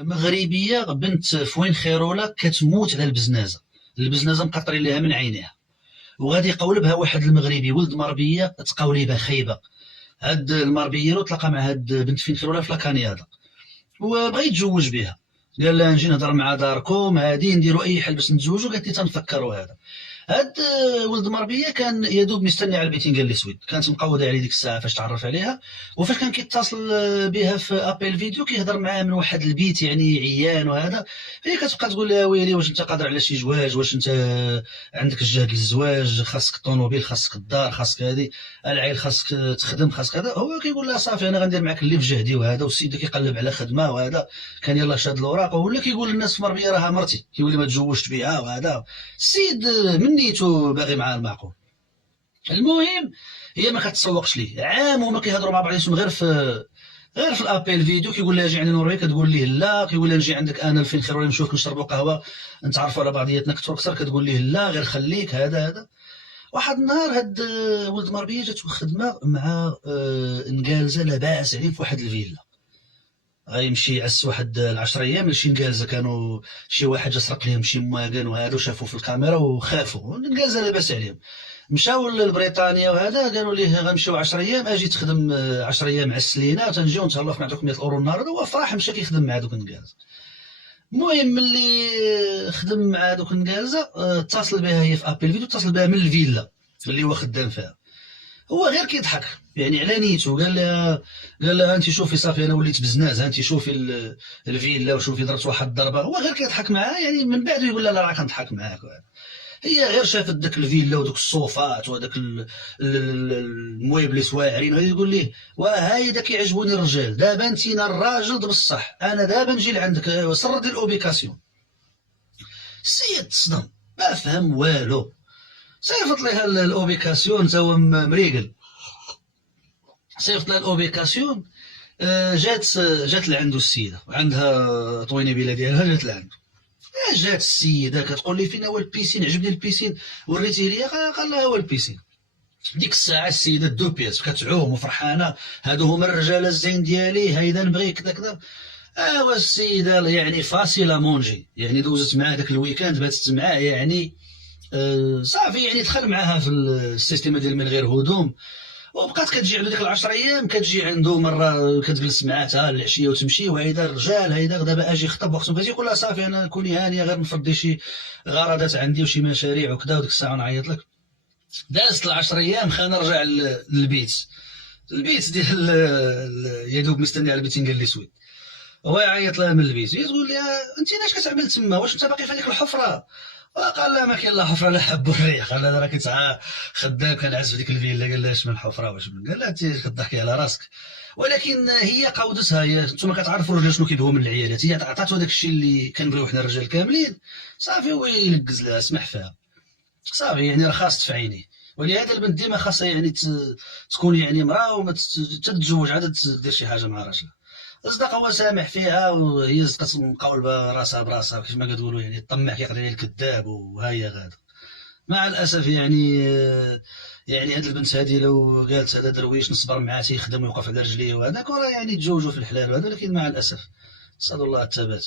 مغربيه بنت فوين خيروله كتموت على البزنازه مقطرين لها من عينيها، وغادي يقولبها واحد المغربي ولد مربيه تقاولي خايبه. هاد المربيه تلاقى مع هاد بنت فين خيروله في لاكانيادا وبغى يتزوج بها. قال لها نجي نهضر مع داركم هادي نديروا اي حل باش نتزوجوا. قالت لي تنفكروا هذا. هاد ولد مربيه كان يدوب مستني على البيتينغ الاسود، كانت مقوده عليه ديك الساعه فاش تعرف عليها. وفاش كان كيتصل بها في ابيل فيديو كيهضر معاها من واحد البيت يعني عيان وهذا، هي كتبقى تقول لها ويلي واش انت قادر على شي زواج، واش انت عندك الجهد للزواج، خاصك الطوموبيل، خاصك الدار، خاصك هذه العائل، خاصك تخدم، خاصك هذا. هو كيقول لها صافي انا غندير معاك اللي في جهدي وهذا. والسيد كيقلب على خدمه وهذا، كان يلاه شاد الاوراق ولا كيقول للناس في مربيه راها مرتي، كيولي ما تزوجت بها وهذا. السيد من نيتو باغي معاه المعقول. المهم هي ما كتسوقش ليه عام، هما كيهضروا مع بعضهم غير في الابيل فيديو. كيقول لها جي عندي نوري، كتقول ليه لا. كيقول لها نجي عندك انا فين خير ولا نشوفك نشربوا قهوه نتعرفوا على بعضياتنا اكثر. كتقول ليه لا غير خليك هذا. واحد النهار هاد ولد مربيه جات خدمه مع نقالزه لاباس عليه في واحد الفيلا. غيمشي يعس واحد 10 ايام لشي نقالزه، كانوا شي واحد جا سرق لهم شي مواقن وهذا، وشافوا في الكاميرا وخافوا. نقالزه لاباس عليهم، مشاو لبريطانيا وهذا، قالوا ليه غنمشيو 10 ايام اجي تخدم 10 ايام عسلينا تنجيو نتهلاو نعطوك 100 اورو النهار. هو فرح مشى كيخدم مع دوك النقالزه. المهم ملي خدم مع دوك النقالزه اتصل بها هي في ابل فيديو، اتصل بها من الفيلا اللي هو خدام فيها. هو غير كيضحك يعني على نيته. قال لها انت شوفي صافي انا وليت بزناز، انت شوفي الفيلا وشوفي درت واحد الضربه. هو غير كيضحك معاه يعني، من بعد يقول لها لا راه كنضحك معاك. هي غير شافت داك الفيلا ودوك الصوفات وداك المويبلس واعرين، غادي يقول ليه وهايدا كيعجبوني الرجال. دابا انتينا الراجل بصح، انا دابا نجي لعندك سرد الاوبيكاسيون. السيد تصدم ما فهم والو، صيفط لها الاوبيكاسيون تا هو مريقل. صيفط لها الاوبيكاسيون، جات لعندو السيده وعندها طوينيبيله ديالها. جات لعندو، جات السيده كتقول لي فين هو البيسين، عجبني البيسين وريتيه ليا. قال لها هو البيسين. ديك الساعه السيده دو بياس كتعوم وفرحانه، هادو هما الرجال الزين ديالي، هايدا نبغيك كذا كذا. والسيده يعني فاسيلا مونجي، يعني دوزت معاه داك الويكاند، باتت معاه يعني صافي يعني دخل معاها في السيستم ديال من غير هدوم. وبقات كتجي عنده ديك 10 ايام، كتجي عنده مره كتجلس معاه حتى العشيه وتمشي. وهيدا الرجال هيدا دابا اجي خطب وقتهم كتقول لها صافي انا كوني هانيه، غير نفضي شي غرضات عندي وشي مشاريع وكذا، وديك الساعه نعيط لك. دازت 10 ايام خانا رجع للبيت ديال يدوب مستني على البيتينغ الاسود. هو يعيط لها من البيت، هي تقول لها انت علاش كتعمل تما، واش انت باقي في هذيك الحفره؟ وقال لها ما كاين لا حفره لا حب الريح. قال لها راكي خدام كنعس في ديك الفيلا. قال لها اش من حفره واش من؟ قال لها انت كتضحكي على راسك. ولكن هي قاودتها. هي نتوما كتعرفوا الرجال شنو كيبغوا من العيالات، هي عطاتو داك الشيء اللي كنبغيو حنا الرجال كاملين. صافي هو يلقز لها سمح فيها صافي، يعني راه خاص في عينيه. ولهذا البنت ديما خاصها يعني تكون يعني مراه وما تتزوج عاد دير شي حاجه مع راجلها. اصدق هو سامح فيها، وهي صدقت مقاولبه راسها براسها كيف ما كتقولوا، يعني الطماع كيقضي عليه الكذاب وهي غاده. مع الاسف يعني هاد البنت هذه لو قالت هذا درويش نصبر معاه تيخدم ويوقف على رجليه وهذاك راه يعني تزوجوا في الحلال وهذا. لكن مع الاسف نسال الله الثبات.